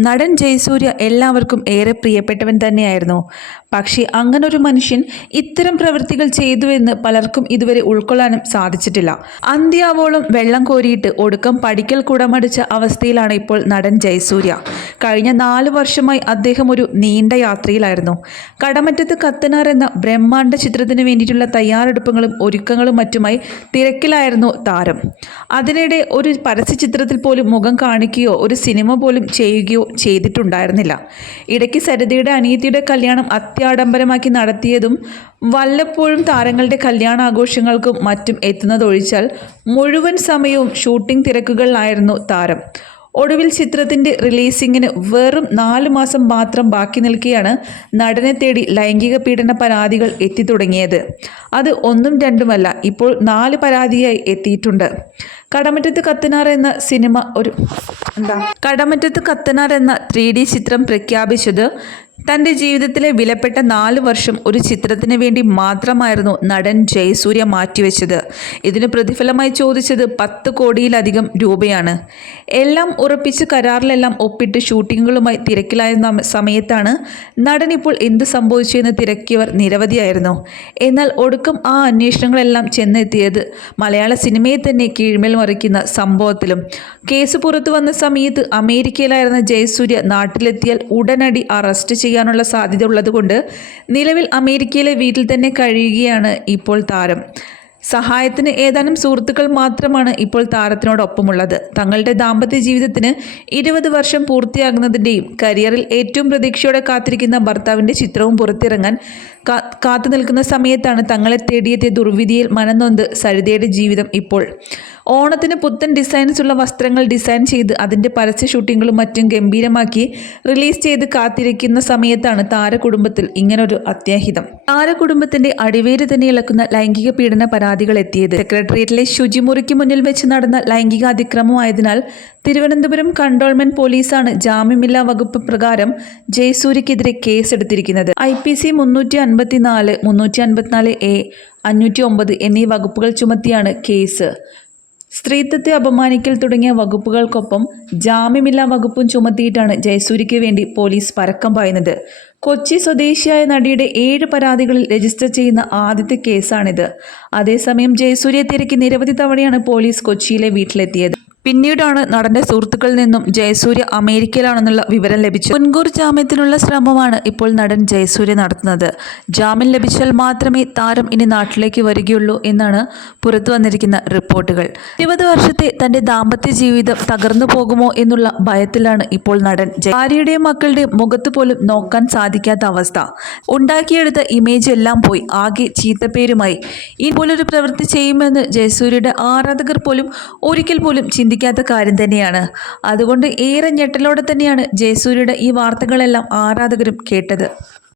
നടൻ ജയസൂര്യ എല്ലാവർക്കും ഏറെ പ്രിയപ്പെട്ടവൻ തന്നെയായിരുന്നു. പക്ഷേ അങ്ങനൊരു മനുഷ്യൻ ഇത്തരം പ്രവൃത്തികൾ ചെയ്തുവെന്ന് പലർക്കും ഇതുവരെ ഉൾക്കൊള്ളാനും സാധിച്ചിട്ടില്ല. അന്ത്യാവോളം വെള്ളം കോരിയിട്ട് ഒടുക്കം പഠിക്കൽ കുടമടിച്ച അവസ്ഥയിലാണ് ഇപ്പോൾ നടൻ ജയസൂര്യ. കഴിഞ്ഞ നാല് വർഷമായി അദ്ദേഹം ഒരു നീണ്ട യാത്രയിലായിരുന്നു. കടമറ്റത്ത് കത്തനാർ എന്ന ബ്രഹ്മാണ്ഡ ചിത്രത്തിന് വേണ്ടിയിട്ടുള്ള തയ്യാറെടുപ്പുകളും ഒരുക്കങ്ങളും മറ്റുമായി തിരക്കിലായിരുന്നു താരം. അതിനിടെ ഒരു പരസ്യ ചിത്രത്തിൽ പോലും മുഖം കാണിക്കുകയോ ഒരു സിനിമ പോലും ചെയ്യുകയോ ചെയ്തിട്ടുണ്ടായിരുന്നില്ല. ഇടയ്ക്ക് സരിതയുടെ അനിയത്തിയുടെ കല്യാണം അത്യാഡംബരമാക്കി നടത്തിയതും വല്ലപ്പോഴും താരങ്ങളുടെ കല്യാണാഘോഷങ്ങൾക്കും മറ്റും എത്തുന്നതൊഴിച്ചാൽ മുഴുവൻ സമയവും ഷൂട്ടിംഗ് തിരക്കുകളിലായിരുന്നു താരം. ഒടുവിൽ ചിത്രത്തിന്റെ റിലീസിംഗിന് വെറും നാല് മാസം മാത്രം ബാക്കി നിൽക്കെയാണ് നടനെ തേടി ലൈംഗിക പീഡന പരാതികൾ എത്തിത്തുടങ്ങിയത് അത് ഒന്നും രണ്ടുമല്ല ഇപ്പോൾ നാല് പരാതിയായി എത്തിയിട്ടുണ്ട്. കടമറ്റത്ത് കത്തനാർ എന്ന സിനിമ ഒരു എന്താ? കടമറ്റത്ത് കത്തനാർ എന്ന ത്രീ ചിത്രം പ്രഖ്യാപിച്ചത് തന്റെ ജീവിതത്തിലെ വിലപ്പെട്ട നാല് വർഷം ഒരു ചിത്രത്തിന് വേണ്ടി മാത്രമായിരുന്നു നടൻ ജയസൂര്യ മാറ്റിവെച്ചത്. ഇതിന് പ്രതിഫലമായി ചോദിച്ചത് പത്ത് കോടിയിലധികം രൂപയാണ്. എല്ലാം ഉറപ്പിച്ച് കരാറിലെല്ലാം ഒപ്പിട്ട് ഷൂട്ടിങ്ങുകളുമായി തിരക്കിലായ സമയത്താണ് നടൻ ഇപ്പോൾ എന്ത് സംഭവിച്ചുവെന്ന് തിരക്കിയവർ നിരവധിയായിരുന്നു. എന്നാൽ ഒടുക്കം ആ അന്വേഷണങ്ങളെല്ലാം ചെന്നെത്തിയത് മലയാള സിനിമയെ തന്നെ കീഴ്മേൽ മറിക്കുന്ന സംഭവത്തിലും. കേസ് പുറത്തു വന്ന സമയത്ത് അമേരിക്കയിലായിരുന്ന ജയസൂര്യ നാട്ടിലെത്തിയാൽ ഉടനടി അറസ്റ്റ് ചെയ്യാനുള്ള സാധ്യത ഉള്ളതുകൊണ്ട് നിലവിൽ അമേരിക്കയിലെ വീട്ടിൽ തന്നെ കഴിയുകയാണ് ഇപ്പോൾ താരം. സഹായത്തിന് ഏതാനും സുഹൃത്തുക്കൾ മാത്രമാണ് ഇപ്പോൾ താരത്തിനോടൊപ്പമുള്ളത്. തങ്ങളുടെ ദാമ്പത്യ ജീവിതത്തിന് ഇരുപത് വർഷം പൂർത്തിയാകുന്നതിന്റെയും കരിയറിൽ ഏറ്റവും പ്രതീക്ഷയോടെ കാത്തിരിക്കുന്ന ഭർത്താവിന്റെ ചിത്രവും പുറത്തിറങ്ങാൻ കാത്തു നിൽക്കുന്ന സമയത്താണ് തങ്ങളെ തേടിയെത്തിയ ദുർവിധിയിൽ മനംനൊന്ത് സരിതയുടെ ജീവിതം ഇപ്പോൾ ഓണത്തിന് പുത്തൻ ഡിസൈൻസ് ഉള്ള വസ്ത്രങ്ങൾ ഡിസൈൻ ചെയ്ത് അതിന്റെ പരസ്യ ഷൂട്ടിങ്ങുകളും മറ്റും ഗംഭീരമാക്കി റിലീസ് ചെയ്ത് കാത്തിരിക്കുന്ന സമയത്താണ് താരകുടുംബത്തിൽ ഇങ്ങനൊരു അത്യാഹിതം. താരകുടുംബത്തിന്റെ അടിവേര് തന്നെ ഇളക്കുന്ന ലൈംഗിക പീഡന പരാതികൾ എത്തിയത്. സെക്രട്ടേറിയറ്റിലെ ശുചിമുറിക്ക് മുന്നിൽ വെച്ച് നടന്ന ലൈംഗിക അതിക്രമമായതിനാൽ തിരുവനന്തപുരം കൺട്രോൾമെന്റ് പോലീസാണ് ജാമ്യമില്ലാ വകുപ്പ് പ്രകാരം ജയസൂര്യക്കെതിരെ കേസെടുത്തിരിക്കുന്നത്. ഐ പി സി മുന്നൂറ്റി അൻപത്തിനാല് മുന്നൂറ്റി അൻപത്തിനാല് എ അഞ്ഞൂറ്റി ഒമ്പത് എന്നീ വകുപ്പുകൾ ചുമത്തിയാണ് കേസ്. സ്ത്രീത്വത്തെ അപമാനിക്കൽ തുടങ്ങിയ വകുപ്പുകൾക്കൊപ്പം ജാമ്യമില്ലാ വകുപ്പും ചുമത്തിയിട്ടാണ് ജയസൂര്യയ്ക്ക് വേണ്ടി പോലീസ് പരക്കം പായുന്നത്. കൊച്ചി സ്വദേശിയായ നടിയുടെ ഏഴ് പരാതികളിൽ രജിസ്റ്റർ ചെയ്യുന്ന ആദ്യത്തെ കേസാണിത്. അതേസമയം ജയസൂര്യ തിരക്കി നിരവധി തവണയാണ് പോലീസ് കൊച്ചിയിലെ വീട്ടിലെത്തിയത്. പിന്നീടാണ് നടന്റെ സുഹൃത്തുക്കളിൽ നിന്നും ജയസൂര്യ അമേരിക്കയിലാണെന്നുള്ള വിവരം ലഭിച്ചു മുൻകൂർ ജാമ്യത്തിനുള്ള ശ്രമമാണ് ഇപ്പോൾ നടൻ ജയസൂര്യ നടത്തുന്നത്. ജാമ്യം ലഭിച്ചാൽ മാത്രമേ താരം ഇനി നാട്ടിലേക്ക് വരികയുള്ളൂ എന്നാണ് പുറത്തു വന്നിരിക്കുന്ന റിപ്പോർട്ടുകൾ. ഇരുപത് വർഷത്തെ തന്റെ ദാമ്പത്യ ജീവിതം തകർന്നു പോകുമോ എന്നുള്ള ഭയത്തിലാണ് ഇപ്പോൾ നടൻ ഭാര്യയുടെയും മക്കളുടെയും മുഖത്ത് പോലും നോക്കാൻ സാധിക്കാത്ത അവസ്ഥ. ഉണ്ടാക്കിയെടുത്ത ഇമേജ് എല്ലാം പോയി. ആകെ ചീത്തപ്പേരുമായി. ഇതുപോലൊരു പോലൊരു പ്രവൃത്തി ചെയ്യുമെന്ന് ജയസൂര്യയുടെ ആരാധകർ പോലും ഒരിക്കൽ പോലും ചിന്തിക്കാത്ത കാര്യം തന്നെയാണ്. അതുകൊണ്ട് ഏറെ ഞെട്ടലോടെ തന്നെയാണ് ജയസൂര്യയുടെ ഈ വാർത്തകളെല്ലാം ആരാധകരും കേട്ടത്.